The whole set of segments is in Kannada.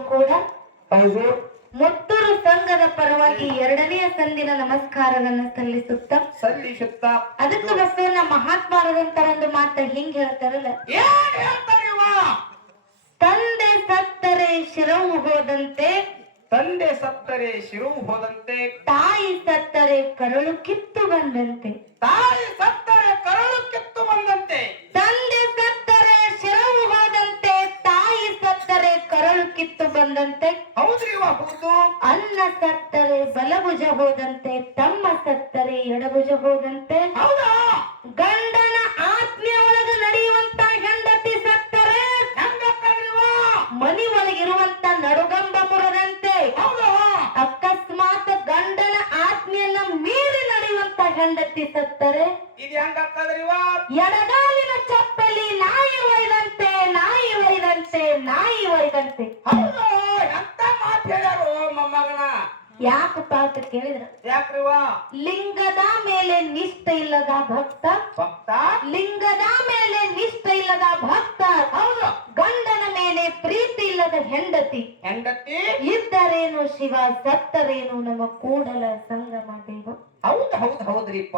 ಕೂಡ? ಹೌದು. ಮುತ್ತೂರು ಸಂಘದ ಪರವಾಗಿ ಎರಡನೆಯ ಸಂದಿನ ನಮಸ್ಕಾರವನ್ನು ಸಲ್ಲಿಸುತ್ತ? ಸಲ್ಲಿಸುತ್ತ. ಅದಕ್ಕೆ ಬಸವಣ್ಣ ಮಹಾತ್ಮಾರದಂತ ಒಂದು ಮಾತ ಹಿಂಗ್ ಹೇಳ್ತಾರಲ್ಲ? ತಂದೆ ಸತ್ತರೆ ಶಿರವು ಹೋದಂತೆ ತಂದೆ ಸತ್ತರೆ ಶಿರು ಹೋದಂತೆ ತಾಯಿ ಸತ್ತರೆ ಕರಳು ಕಿತ್ತು ಬಂದಂತೆ. ತಾಯಿ ಸತ್ತರೆ ಕರಳು ಕಿತ್ತು ಬಂದಂತೆ. ಕಿತ್ತು ಬಂದಂತೆ ಹೌದ್ರಿವ ಹೌದು. ಅನ್ನ ಸತ್ತರೆ ಬಲಭುಜ ಹೋದಂತೆ ತಮ್ಮ ಸತ್ತರೆ ಎಡಭುಜ ಹೋದಂತೆ. ಹೌದಾ? ಗಂಡನ ಆತ್ಮೀಯ ಒಳಗೆ ನಡೆಯುವಂತ ಹೆಂಡತಿ ಸತ್ತರೆ. ಮನಿ ಒಳಗಿರುವಂತ ನಡುಗಂಬ ಮುರದಂತೆ ಅಕಸ್ಮಾತ್ ಗಂಡನ ಆತ್ಮೀಯನ ಮೀರಿ ನಡೆಯುವಂತ ಹೆಂಡತಿ ಸತ್ತರೆ. ಇದು ಹೆಂಗತ್ತದ್ರಿವ ಎಡಗಾಲಿನ ಚಪ್ಪಲಿ ನಾಯಿ ಒಯ್ದಂತೆ ನಾಯಿ ಒಯ್ದಂತೆ ನಾಯಿ ಒಯ್ದಂತೆ ಹೌದು ಎಂತ ಮಾತು ಹೇಳ್ಯಾರು ಮೊಮ್ಮಗನ ಯಾಕಪ್ಪ ಅಂತ ಕೇಳಿದ್ರ ಯಾಕ್ರಿವ ಲಿಂಗದ ಮೇಲೆ ನಿಷ್ಠೆ ಇಲ್ಲದ ಭಕ್ತ. ಭಕ್ತ. ಲಿಂಗದ ಮೇಲೆ ನಿಷ್ಠೆ ಇಲ್ಲದ ಭಕ್ತ. ಹೌದು. ಗಂಡನ ಮೇಲೆ ಪ್ರೀತಿ ಇಲ್ಲದ ಹೆಂಡತಿ. ಹೆಂಡತಿ. ಇದ್ದರೇನು ಶಿವ ಸತ್ತರೇನು ನಮ್ಮ ಕೂಡಲ ಸಂಗಮ ದೇವ. ಹೌದು ಹೌದು ಹೌದ್ರಿಪ್ಪ.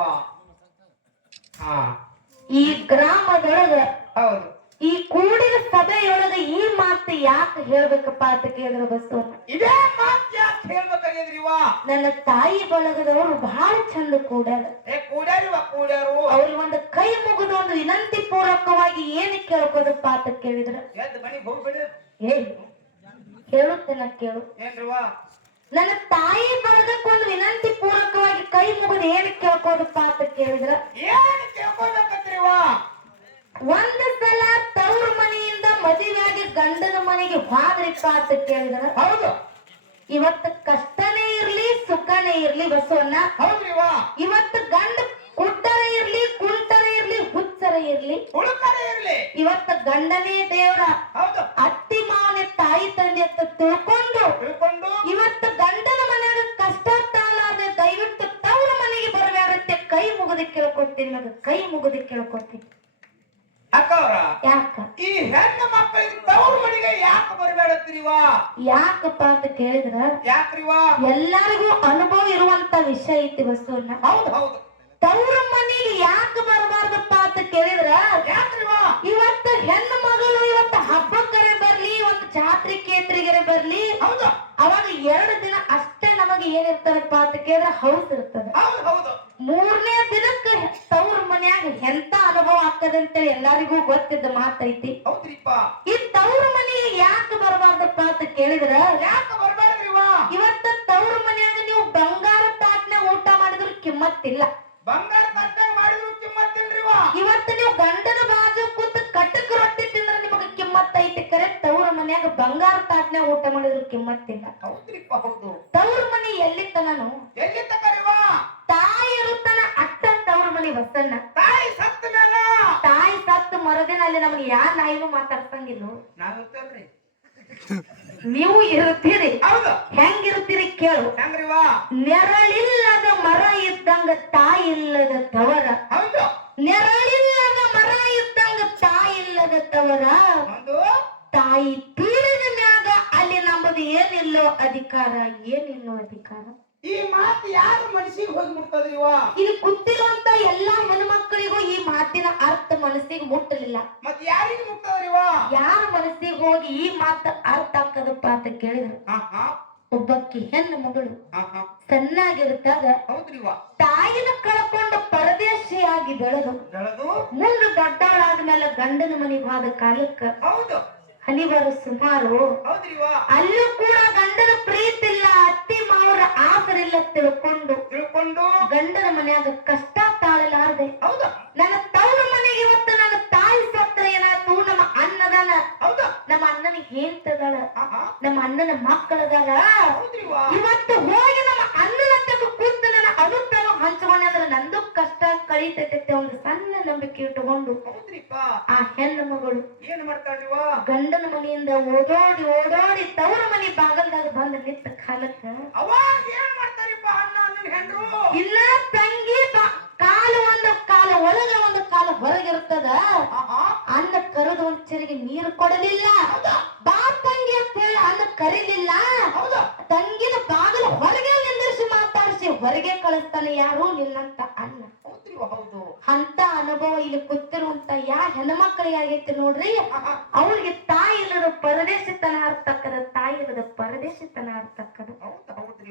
ಹಾ. ಈ ಗ್ರಾಮದೊಳಗ ಹೌದು. ಈ ಕೂಡಿದ ಸಭೆಯೊಳಗೆ ಈ ಮಾತು ಯಾಕೆ ಹೇಳ್ಬೇಕಪ್ಪ ಅಂತ ಕೇಳಿದ್ರು ಬಸವಣ್ಣ ಇದೇ ಮಾತು ಯಾಕೆ ಹೇಳ್ಬೇಕಾಗಿದ್ರಿ ನನ್ನ ತಾಯಿ ಬಳಗದವರು ಬಹಳ ಚಂದ ಕೂಡ್ಯಾರ. ಏ ಕೂಡ್ಯಾರಿವ ಕೂಡ್ಯಾರು? ಅವ್ರಿಗೆ ಒಂದು ಕೈ ಮುಗಿದು ಒಂದು ವಿನಂತಿ ಪೂರ್ವಕವಾಗಿ ಏನು ಕೇಳ್ಕೋದಪ್ಪ ಅಂತ ಕೇಳಿದ್ರ. ಎದ್ದು ಮನೆಗೆ ಹೋಗ್ಬಿಡಿ ಏ ಕೇಳುತ್ತೇನ ಕೇಳು. ಏನ್ರಿವ? ನನ್ನ ತಾಯಿ ಬಳಗಕ್ಕೆ ಒಂದು ವಿನಂತಿ ಪೂರ್ವಕವಾಗಿ ಕೈ ಮುಗಿದು ಏನು ಕೇಳ್ಕೋದಪ್ಪ ಅಂತ ಕೇಳಿದ್ರ. ಏನು ಕೇಳ್ಕೊಬೇಕತ್ರಿವ ಒಂದು ಸಲ ತವ್ರ ಮನೆಯಿಂದ ಮದುವೆಯಾಗಿ ಗಂಡನ ಮನೆಗೆ ಹೋದ್ರಿಪ್ಪ ಅಂತ ಕೇಳಿದ್ರ. ಹೌದು. ಇವತ್ತು ಕಷ್ಟನೇ ಇರ್ಲಿ ಸುಖನೇ ಇರ್ಲಿ ಬಸವಣ್ಣ. ಹೌದ್ರಿವ ಇವತ್ತು ಗಂಡ ಕುಟ್ಟರ ಇರ್ಲಿ ಕುಂಟರ ಇರ್ಲಿ ಹುಚ್ಚರ ಇರ್ಲಿ. ಹುಡುಕರೇ ಇರ್ಲಿ. ಇವತ್ತು ಗಂಡನೇ ದೇವರ ಹೌದು. ಅತ್ತಿ ಮಾವನ ತಾಯಿ ತಂದೆ ಅಂತ ತಿಳ್ಕೊಂಡು ತಿಳ್ಕೊಂಡು ಇವತ್ತು ಗಂಡನ ಮನೆಯಾಗ ಕಷ್ಟ ತಾಲಾದ್ರೆ ದಯವಿಟ್ಟು ತವ್ರ ಮನೆಗೆ ಬರಬೇಡತ್ತೆ ಕೈ ಮುಗಿದು ಕೇಳ್ಕೊತೀನಿ ಕೈ ಮುಗಿದು ಕೇಳ್ಕೊತೀನಿ ಅಕ್ಕವ್ರ ಯಾಕ? ಈ ಹೆಣ್ಣು ಮಕ್ಕಳಿಗೆ ತವ್ರ ಮನೆಗೆ ಯಾಕ ಬರಬೇಡತ್ರಿವ ಯಾಕಪ್ಪ ಅಂತ ಕೇಳಿದ್ರ ಯಾಕ್ರಿವ? ಎಲ್ಲರಿಗೂ ಅನುಭವ ಇರುವಂತ ವಿಷಯ ಐತಿ ವಸ್ತುವನ್ನ. ಹೌದು ಹೌದು. ತವ್ರ ಮನೆಗೆ ಯಾಕೆ ಬರಬಾರ್ದಪ್ಪ ಅಂತ ಕೇಳಿದ್ರ ಯಾಕ್ರಿವ? ಇವತ್ತ ಹೆಣ್ಣು ಮಗಳು ಇವತ್ತು ಹಬ್ಬಕ್ಕರೆ ಬರ್ಲಿ ಒಂದು ಜಾತ್ರೆ ಕೇತ್ರಿಗರೆ ಬರ್ಲಿ ಹೌದು. ಅವಾಗ ಎರಡು ದಿನ ಅಷ್ಟೇ ನಮಗೆ ಏನಿರ್ತಾರಪ್ಪ ಅಂತ ಕೇಳಿದ್ರೆ ಹೌಸ್ ಇರ್ತದ. ಹೌದು ಹೌದು. ಮೂರನೇ ಎಂತ ಅನುಭವ ಆಗ್ತದಂತೇಳಿ ಎಲ್ಲರಿಗೂ ಗೊತ್ತಿದ್ದ ಮಾತೈತಿ. ಹೌದ್ರಿಪ್ಪ. ಈ ತವ್ರ ಮನೆಗೆ ಯಾಕೆ ಬರಬಾರ್ದಪ್ಪ ಅಂತ ಕೇಳಿದ್ರ? ಯಾಕೆ ಬರಬಾರ್ದ್ರಿವಾ ಇವತ್ತ ತವ್ರ ಮನ್ಯಾಗ ನೀವು ಬಂಗಾರ ತಾಟ್ನ ಊಟ ಮಾಡಿದ್ರು ಕಿಮ್ಮತ್ತಿಲ್ಲ. ಬಂಗಾರ ತಟ್ಟಾಗ ಮಾಡಿದ್ರು ಕಿಮ್ಮತ್ತಿಲ್ರಿವ ಇವತ್ತು ನೀವು ಗಂಡನ ಬಾಜು ಕೂತ ಕಟಕ್ ರೊಟ್ಟಿ ತಿಂದ್ರೆ ನಿಮಗೆ ಕಿಮ್ಮತ್ ಐತಿ ಕರೆ ತವ್ರ ಮನ್ಯಾಗ ಬಂಗಾರ ತಾಟ್ನ್ಯಾಗ ಊಟ ಮಾಡಿದ್ರು ಕಿಮ್ಮತ್ತಿಲ್ಲ. ಹೌದ್ರಿಪ್ಪ ಹೌದು. ತವ್ರ ಮನೆ ಎಲ್ಲಿ ತನನು ಎಲ್ಲಿ ತಕರಿವ ತಾಯಿ ಇರುತ್ತಾನ ಅಟ್ಟ ತವ್ರ ಮನೆ ಬಸ್ಸನ್ನ ತಾಯಿ ಸತ್ತ ಮೇಲ ತಾಯಿ ಸತ್ತು ಮರುದಿನ ಅಲ್ಲಿ ನಮ್ಗೆ ಯಾ ನಾಯಿನೂ ಮಾತಾಡ್ಸಂಗಿಲ್ಲ ನಾವ್ ಇರ್ತೇವ್ರಿ. ನೀವು ಇರುತ್ತೀರಿ. ಹೌದು. ಹೆಂಗಿರ್ತೀರಿ ಕೇಳು. ನೆರಳಿಲ್ಲದ ಮರ ಇದ್ದಂಗ ತಾಯಿ ಇಲ್ಲದ ತವರ. ನೆರಳಿಲ್ಲದ ಮರ ಇದ್ದಂಗ ತಾಯಿ ಇಲ್ಲದ ತವರ. ತಾಯಿ ತೀರಿದ ಮ್ಯಾಗ ಅಲ್ಲಿ ನಮ್ಮದು ಏನಿಲ್ಲೋ ಅಧಿಕಾರ ಏನಿಲ್ಲೋ ಅಧಿಕಾರ. ಈ ಮಾತು ಯಾರು ಮನಸ್ಸಿಗೆ ಹೋಗಿ ಮುಟ್ತದ್ರಿವ ಇಲ್ಲಿ ಕುತ್ತಿರುವಂತ ಎಲ್ಲಾ ಹೆಣ್ಮಕ್ಳಿಗೂ ಈ ಮಾತಿನ ಅರ್ಥ ಮನಸ್ಸಿಗೆ ಮುಟ್ಟಲಿಲ್ಲ. ಮತ್ ಯಾರಿಗೆ ಮುಟ್ತದ್ರಿವ ಯಾರ ಮನಸ್ಸಿಗೆ ಹೋಗಿ ಈ ಮಾತು ಅರ್ಥ ಆಗ್ತದಪ್ಪ ಅಂತ ಕೇಳಿದ್ರು. ಒಬ್ಬಕ್ಕೆ ಹೆಣ್ಣು ಮಗಳು ಸಣ್ಣಾಗಿರುತ್ತಾಗ ಹೌದ್ರಿವ ತಾಯಿನ ಕಳ್ಕೊಂಡು ಪರದೇಶಿಯಾಗಿ ಬೆಳೆದು ಬೆಳೆದು? ಮುಂದೆ ದೊಡ್ಡವಳಾದ್ಮೇಲೆ ಗಂಡನ ಮನೆಗೆ ಹೋದ ಕಾಲಕ್ಕ ಹೌದು. ಹನಿವಾರ ಸುಮಾರು ಹೌದ್ರಿವ ಅಲ್ಲೂ ಕೂಡ ಗಂಡನ ಪ್ರೀತಿ ಮಾವರ ತಿಳ್ಕೊಂಡು ತಿಳ್ಕೊಂಡು ಗಂಡನ ಮನ್ಯಾಗ ಕಷ್ಟ ತಾಳಲಾರದೆ. ಹೌದು? ನನ್ನ ತವ್ರ ಮನೆಗೆ ಇವತ್ತು ನನ್ನ ತಾಯಿ ಸತ್ರ ಏನಾಯ್ತು? ನಮ್ಮ ಅನ್ನದಾನ. ಹೌದು? ನಮ್ಮ ಅಣ್ಣನ ಹೇಳ್ತದಾಳ ನಮ್ಮ ಅಣ್ಣನ ಮಕ್ಕಳದಾಳ. ಇವತ್ತು ಹೋಗಿ ನಮ್ಮ ಅಣ್ಣನ ಕೂತು ನನ್ನ ಅನುಭವ ಹಂಚ್ಕೊಂಡೆ ಅಂದ್ರೆ ನಂದು ಕಷ್ಟ ಕಳೀತೈತೆ ಒಂದು ಸಣ್ಣ ನಂಬಿಕೆ ಇಟ್ಟುಕೊಂಡು. ಆ ಹೆಣ್ಣ ಮಗಳು. ಏನ್ ಮಾಡ್ತಾಳ್ರಿವ ಗಂಡನ ಮನೆಯಿಂದ ಓಡೋಡಿ ಓಡೋಡಿ ತವರ ಮನೆ ಬಾಗಲ್ದಾಗ ಬಂದ ನಿಂತ ಕಾಲಕ್ಕ ಹೆಂಡ್ರು ಇನ್ನ ತಂಗಿ ಕಾಲು ಒಂದು ಕಾಲ ಒಳಗೆ ಒಂದು ಕಾಲು ಹೊರಗಿರ್ತದ ಅನ್ನ ಕರೆದು ಒಂದ್ ಚರಿಗೆ ನೀರು ಕೊಡಲಿಲ್ಲ. ಬಾ ತಂಗಿ ಅಂತ ಹೇಳಿ ಅನ್ನ ಕರೀಲಿಲ್ಲ. ಹೌದು? ತಂಗಿನ ಬಾಗಿಲು ಹೊರಗೆ ನಿಂದಿರಿಸಿ ಮಾತಾಡಿಸಿ ಹೊರಗೆ ಕಳಿಸ್ತಾನೆ ಯಾರು? ನಿನ್ನಂತ ಅನ್ನ ಹೌದು. ಅಂತ ಅನುಭವ ಇಲ್ಲಿ ಕೂತಿರುವಂತ ಯಾ ಹೆಣ್ಮಕ್ಳಿಗೆ ಆಗೈತಿ ನೋಡ್ರಿ ಅವಳಿಗೆ ತಾಯಿ ಇಲ್ಲದ ಪರದೇಶಿತನ ಅರ್ತಕ್ಕದ ತಾಯಿ ಇಲ್ಲದ ಪರದೇಶಿತನ ಅರ್ಥಕ್ಕದ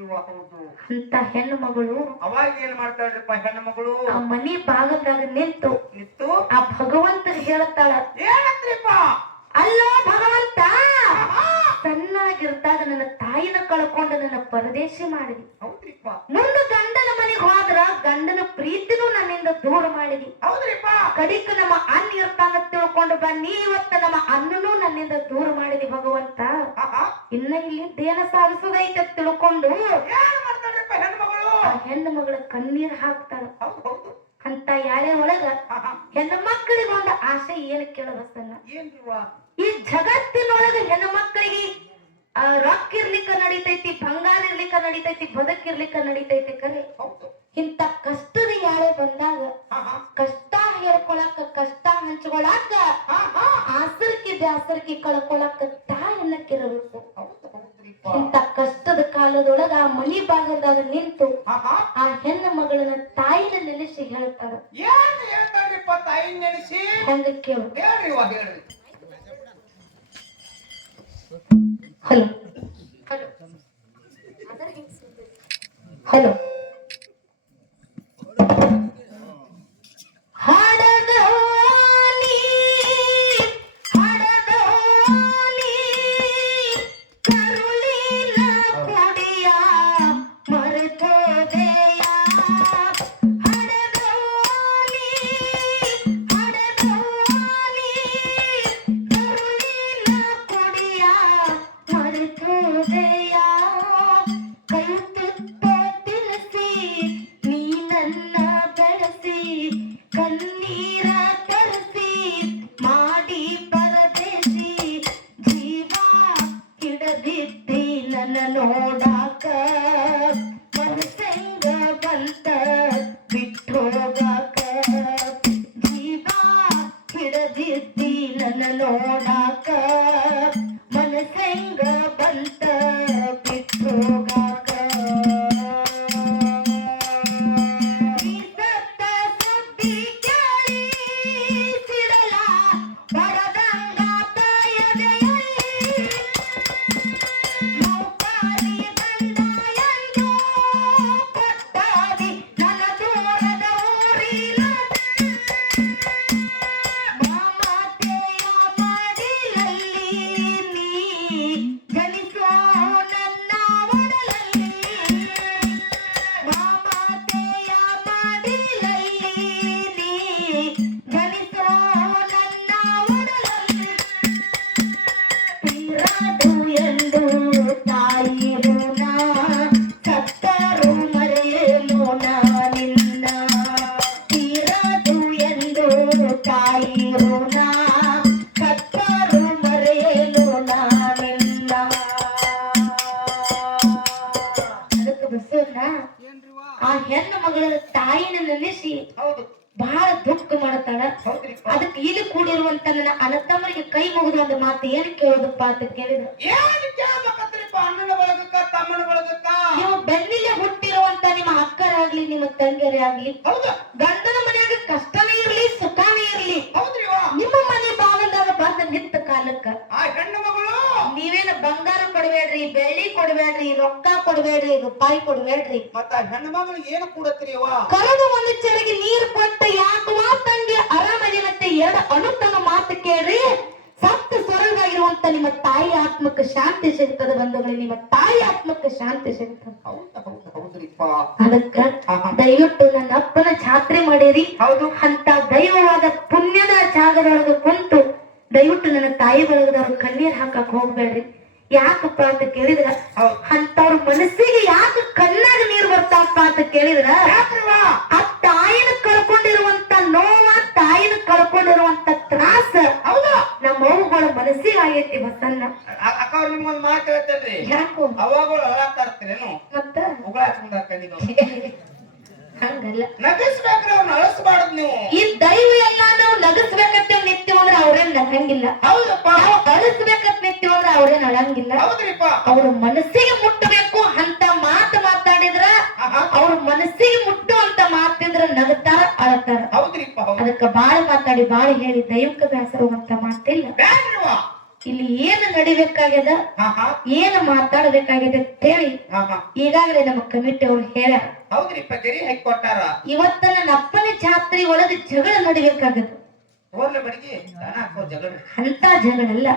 ಅವ್ವ, ಹೌದು ಅಂತ ಹೆಣ್ಣು ಮಗಳು ಅವಾಗ ಏನ್ ಮಾಡ್ತಾಳ್ರಿಪ್ಪ ಹೆಣ್ಣು ಮಗಳು ಆ ಮನಿ ಭಾಗದಾಗ ನಿಂತು ನಿಂತು? ಆ ಭಗವಂತ ಹೇಳ್ತಾಳ ಏನಂತ್ರಿಪ್ಪ ಅಲ್ಲೋ ಭಗವಂತ! ಆಹಾ ನನ್ನ ತಾಯಿನ ಕಳ್ಕೊಂಡು ನನ್ನ ಪರದೇಶಿ ಮಾಡಿದಿ. ಮುಂದೆ ಗಂಡನ ಮನೆಗೆ ಹೋದ್ರ ಗಂಡನ ಪ್ರೀತಿನೂ ನನ್ನಿಂದ ದೂರ ಮಾಡಿದಿ. ಕಡಿಕ ನಮ್ಮ ಅಣ್ಣ ಇರ್ತಾನ ತಿಳ್ಕೊಂಡು ಬನ್ನಿ ಇವತ್ತ ನಮ್ಮ ಅನ್ನನೂ ನನ್ನಿಂದ ದೂರ ಮಾಡಿದಿ ಭಗವಂತ. ಇನ್ನ ಇಲ್ಲಿ ದೇನ ಸಾಧಿಸೋದೈತೆ ತಿಳ್ಕೊಂಡು ಹೆಣ್ಣು ಮಗಳು ಕಣ್ಣೀರ್ ಹಾಕ್ತಾಳ. ಅಂತ ಯಾಳೆ ಒಳಗ ಹೆಣ್ಣು ಮಕ್ಕಳಿಗೆ ಒಂದು ಆಸೆ ಏನ್ ಕೇಳಬಸ್ತನ್ನ ಏನ್ರಿವ ಈ ಜಗತ್ತಿನೊಳಗ ಹೆಣ್ಣು ಮಕ್ಕಳಿಗೆ ರೊಕ್ಕ ಇರ್ಲಿಕ್ಕ ನಡೀತೈತಿ ಬಂಗಾರ ಇರ್ಲಿಕ್ಕ ನಡಿತೈತಿ ಬದುಕಿರ್ಲಿಕ್ಕ ನಡೀತೈತಿ ಕರೆ. ಇಂತ ಕಷ್ಟದ ಯಾಳೆ ಬಂದಾಗ ಕಷ್ಟ ಹೇಳ್ಕೊಳಕ ಕಷ್ಟ ಹಂಚ್ಕೊಳಕ ಆಸರ್ಕಿ ಬ್ಯಾಸರ್ಕಿ ಕಳ್ಕೊಳಕ ತಾಯಿನಕ್ಕಿರಬೇಕು ಹೌದು ಇಂತ ಕಷ್ಟದ ಕಾಲದೊಳಗ ಆ ಮನಿ ಭಾಗದಾಗ ನಿಂತು ಆ ಹೆಣ್ಣು ಮಗಳನ್ನ ತಾಯಿನ ನೆನೆಸಿ ಹೇಳ್ತಾರ. ಹೆಂಗ ಕೇಳು. हेलो हेलो हेलो ಅಂತ ಕೇಳಿದ್ರು. ಏನ್ ಕೇಳ್ಬೇಕತ್ರಿಪ್ಪ ಅಣ್ಣನ ಬಳಗಕ್ಕ ತಮ್ಮನ ಬಳಗಕ್ಕ? ನೀವು ಬೆನ್ನಿಗೆ ಹುಟ್ಟಿರುವಂತ ನಿಮ್ಮ ಅಕ್ಕರಾಗ್ಲಿ ನಿಮ್ಮ ತಂಗಿಯರೇ ಆಗ್ಲಿ ಹೌದು. ಗಂಡನ ಮನ್ಯಾಗ ಕಷ್ಟನೇ ಇರ್ಲಿ ಸುಖನೇ ಇರ್ಲಿ. ಹೌದ್ರಿವ ನಿಮ್ಮ ಮನೆ ಬಾಗಲ್ದಾಗ ಬಂದ ನಿಂತ ಕಾಲಕ್ಕ ಆ ಹೆಣ್ಣು ಮಗಳು? ನೀವೇನು ಬಂಗಾರ ಕೊಡಬೇಡ್ರಿ ಬೆಳ್ಳಿ ಕೊಡಬೇಡ್ರಿ ರೊಕ್ಕ ಕೊಡಬೇಡ್ರಿ ರೂಪಾಯಿ ಕೊಡಬೇಡ್ರಿ. ಮತ್ತ ಹೆಣ್ಣು ಮಗಳು ಏನು ಕೊಡತ್ರಿ ಕರೆದು ಒಂದು ಚರಿಗೆ ನೀರು ಕೊಟ್ಟ ಯಾಕವಾ ತಂಗಿ ಅರಾಮದಿನತ್ತೆ ಎರಡು ಅನುತನ ಮಾತು ಕೇಳ್ರಿ? ಸಪ್ತ ಸ್ವರ್ಗಾಗಿರುವಂತ ನಿಮ್ಮ ತಾಯಿ ಆತ್ಮಕ್ಕೆ ಶಾಂತಿ ಸಿಗ್ತದೆ ಬಂಧುಗಳೇ ನಿಮ್ಮ ತಾಯಿ ಆತ್ಮಕ್ಕೆ ಶಾಂತಿ ಸಿಗ್ತದೆ. ಅದಕ್ಕ. ದಯವಿಟ್ಟು ನನ್ನ ಅಪ್ಪನ ಜಾತ್ರೆ ಮಾಡಿರಿ. ಹೌದು. ಅಂತ ದೈವವಾದ ಪುಣ್ಯದ ಜಾಗದೊಳಗೆ ಕುಂತು ದಯವಿಟ್ಟು ನನ್ನ ತಾಯಿ ಬಳಗದವ್ರು ಕಣ್ಣೀರ್ ಹಾಕಕ್ ಹೋಗ್ಬೇಡ್ರಿ. ಯಾಕಪ್ಪ ಅಂತ ಕೇಳಿದ್ರ? ಅಂತವ್ರ ಮನಸ್ಸಿಗೆ ಯಾಕೆ ಕಣ್ಣಾಗ ನೀರ್ ಬರ್ತಾವಪ್ಪ ಅಂತ ಕೇಳಿದ್ರ? ಆ ತಾಯಿನ ಕಳ್ಕೊಂಡಿರುವಂತ ನೋವ ತಾಯಿನ ಕಳ್ಕೊಂಡಿರುವಂತ ತ್ರಾಸ ಹೌದಾ? ನಮ್ಮ ಮ ಮನಸ್ಸಿಗೆ ಆಗೈತಿ ಬಸನ್ನ ಅಕ್ಕ ಅವ್ರು ನಿಮ್ಗೊಂದು ಮಾತು ಹೇಳ್ತೇನ್ರಿ? ಯಾಕೋ? ಅವಾಗಳು ಅಳಾಗ್ತಾ ಇರ್ತೀರೇನು? ಮತ್ತ? ಉಗಳ ಹಚ್ಕೊಂಡಾರ ಕಣ್ಣಿಗೆ ಹಂಗಲ್ಲ. ನಗಿಸ್ಬೇಕ್ರಿ ಅವ್ನ ಅಳಸಬಾರದು ನೀವು. ಈ ದೈವ ಎಲ್ಲ ನಾವು ನಗಸ್ಬೇಕಂತ ನಿತ್ತೀವ ಅಂದ್ರೆ ಅವ್ರೇನ್ ನಗಂಗಿಲ್ಲ ಹೌದಪ್ಪ. ನಾವು ಅಳಿಸ್ಬೇಕಂತ ನಿತ್ತೀವ ಅಂದ್ರೆ ಅವ್ರೇನ್ ಅಳಂಗಿಲ್ಲ ಹೌದ್ರಿಪ್ಪ. ಅವ್ರ ಮನಸ್ಸಿಗೆ ಮುಟ್ಟಬೇಕು ಅಂತ ಮಾತು ಮಾತಾಡಿದ್ರ. ಅವ್ರ ಮನಸ್ಸಿಗೆ ಮುಟ್ಟುವಂತ ಮಾತಿದ್ರ ನಗುತ್ತಾರ ಅಳತಾರ ಹೌದ್ರಿಪ್ಪ ಹೌದು. ಅದಕ್ಕ ಬಾಳ ಮಾತಾಡಿ ಬಾಳ ಹೇಳಿ ದೈವಕ್ಕೆ ಅಂತ ಮಾತಿಲ್ಲ. ಇಲ್ಲಿ ಏನು ನಡಿಬೇಕಾಗ್ಯದ? ಏನು ಅಂತ ಹಾ ಹಾ ಈಗಾಗಲೇ ನಮ್ಮ ಕಮಿಟಿ ಅವ್ರು ಹೇಳ್ಯಾರ. ಹೌದ್ರಿಪ್ಪ ಗೆರಿ ಹಾಕಿ ಕೊಟ್ಟಾರ ಇವತ್ತ ನನ್ನ ಅಪ್ಪನ ಜಾತ್ರೆ ಒಳಗೆ ಜಗಳ ನಡಿಬೇಕಾಗದ ಅಂತ ಜಗಳಲ್ಲ.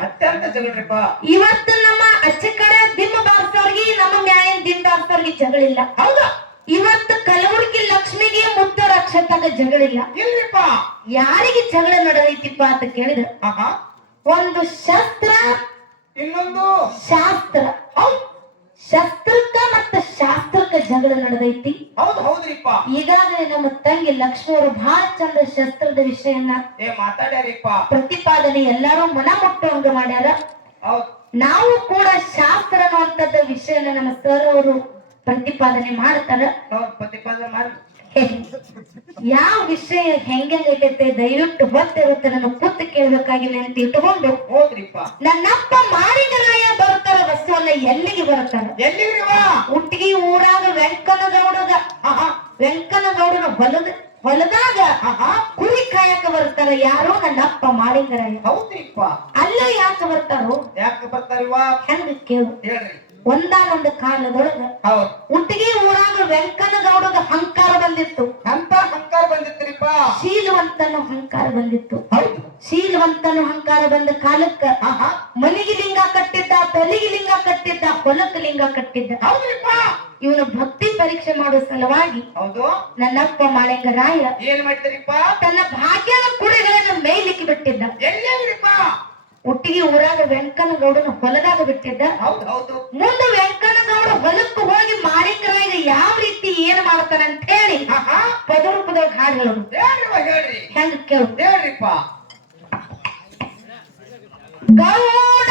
ಜಗಳರಿಪ್ಪ. ಇವತ್ತು ನಮ್ಮ ಅಚ್ಚ ಕಡೆ ದಿಮ್ಮ ಬಾರಿಸೋರ್ಗಿ ನಮ್ಮ ಮ್ಯಾಯನ್ ದಿಮ್ ಬಾರಿಸೋರ್ಗಿ ಜಗಳಿಲ್ಲ. ಹೌದಾ? ಇವತ್ತು ಕಲಬುರಗಿ ಲಕ್ಷ್ಮಿಗೆ ಮುತ್ತ ಜಗಳ ಜಗಳಿಲ್ಲ ಇಲ್ಲಪ್ಪ ಯಾರಿಗೆ ಜಗಳ ನಡೆದೈತಿಪ್ಪ ಅಂತ ಕೇಳಿದ? ಒಂದು ಶಸ್ತ್ರ ಇನ್ನೊಂದು? ಶಾಸ್ತ್ರ. ಶಸ್ತ್ರಕ್ಕ ಮತ್ತ ಶಾಸ್ತ್ರಕ್ಕ ಜಗಳ ನಡೆದೈತಿ. ಹೌದು ಹೌದ್ರಿಪ್ಪ. ಈಗಾಗಲೇ ನಮ್ಮ ತಂಗಿ ಲಕ್ಷ್ಮಿ ಅವರು ಬಹಳ ಚಂದ ಶಸ್ತ್ರದ ವಿಷಯನ್ನ ಏ ಮಾತಾಡ್ಯಾರಿಪ್ಪ. ಪ್ರತಿಪಾದನೆ ಎಲ್ಲಾರು ಮನ ಮುಟ್ಟುವಂಗ ಮಾಡ್ಯಾರ. ನಾವು ಕೂಡ ಶಾಸ್ತ್ರ ಅನ್ನುವಂಥದ್ದ ವಿಷಯನ ನಮ್ಮ ಸರ್ ಅವರು ಪ್ರತಿಪಾದನೆ ಮಾಡ್ತಾರ? ಪ್ರತಿಪಾದನೆ ಮಾಡ ಯಾವ ವಿಷಯ ಹೆಂಗೈತೆ ದಯವಿಟ್ಟು ಮತ್ತೆ ಇವತ್ತು ನನ್ನ ಕೂತು ಕೇಳ್ಬೇಕಾಗಿಲ್ಲ ಅಂತ ಇಟ್ಕೊಂಡು ಹೋದ್ರಿಪ್ಪ ನನ್ನಪ್ಪ ಮಾಳಿಗರಾಯ ಬರ್ತಾರ ಬಸವನ್ನ ಎಲ್ಲಿಗೆ ಬರ್ತಾರ? ಎಲ್ಲಿಗೆ ಹುಟ್ಟಿಗೆ ಊರಾಗ ವೆಂಕನಗೌಡಗ. ವೆಂಕನಗೌಡನ ಹೊಲದ ಹೊಲದಾಗ ಕುರಿ ಕಾಯಕ ಬರ್ತಾರ ಯಾರೋ ನನ್ನಪ್ಪ ಮಾಳಿಗರಾಯ ಹೌದ್ರಿಪ್ಪ. ಅಲ್ಲ ಯಾಕೆ ಬರ್ತಾರೋ? ಯಾಕೆ ಬರ್ತಾರಿವಾ ಹೆಂಗ ಕೇಳು. ಹೇಳ್ರಿ. ಒಂದಾನೊಂದು ಕಾಲದೊಳಗ ಹುಟ್ಟಿಗೆ ಊರಾಗ ವೆಂಕನಗೌಡದ ಹಂಕಾರ ಬಂದಿತ್ತು. ಅಂತ ಹಂಕಾರ ಬಂದಿತ್ರಿಪ್ಪ ಶೀಲವಂತನ ಹಂಕಾರ ಬಂದಿತ್ತು. ಶೀಲವಂತನ ಹಂಕಾರ ಬಂದ ಕಾಲಕ್ಕ ಮನಿಗೆ ಲಿಂಗ ಕಟ್ಟಿದ್ದ ತಲೆಗೆ ಲಿಂಗ ಕಟ್ಟಿದ್ದ ಹೊಲಕ್ಕೆ ಲಿಂಗ ಕಟ್ಟಿದ್ದ. ಹೌದ್ರಿಪ್ಪ. ಇವನು ಭಕ್ತಿ ಪರೀಕ್ಷೆ ಮಾಡೋ ಸಲುವಾಗಿ ಹೌದು. ನನ್ನಪ್ಪ ಮಾಳಿಂಗರಾಯ ಏನ್ ಮಾಡ್ತಾರಿಪ್ಪ? ತನ್ನ ಭಾಗ್ಯದ ಕುರಿಗಳನ್ನು ಮೇಲಿಕ್ಕೆ ಬಿಟ್ಟಿದ್ದ. ಒಟ್ಟಿಗೆ ಊರಾಗ ವೆಂಕನಗೌಡನ ಹೊಲದಾಗ ಬಿಟ್ಟಿದ್ದ? ಹೌದ್ ಹೌದು. ಮುಂದೆ ವೆಂಕನಗೌಡ ಹೊಲಕ್ಕೆ ಹೋಗಿ ಮಾಳಿಂಗರಾಯ ಯಾವ ರೀತಿ ಏನ್ ಮಾಡ್ತಾನಂತ ಹೇಳಿ ಹಾ ಹಾ. ಪದರೂಪದಾಗ ಹಾಡು ಹೇಳೋದು ಹೆಂಗ ಕೇಳು. ಗೌಡ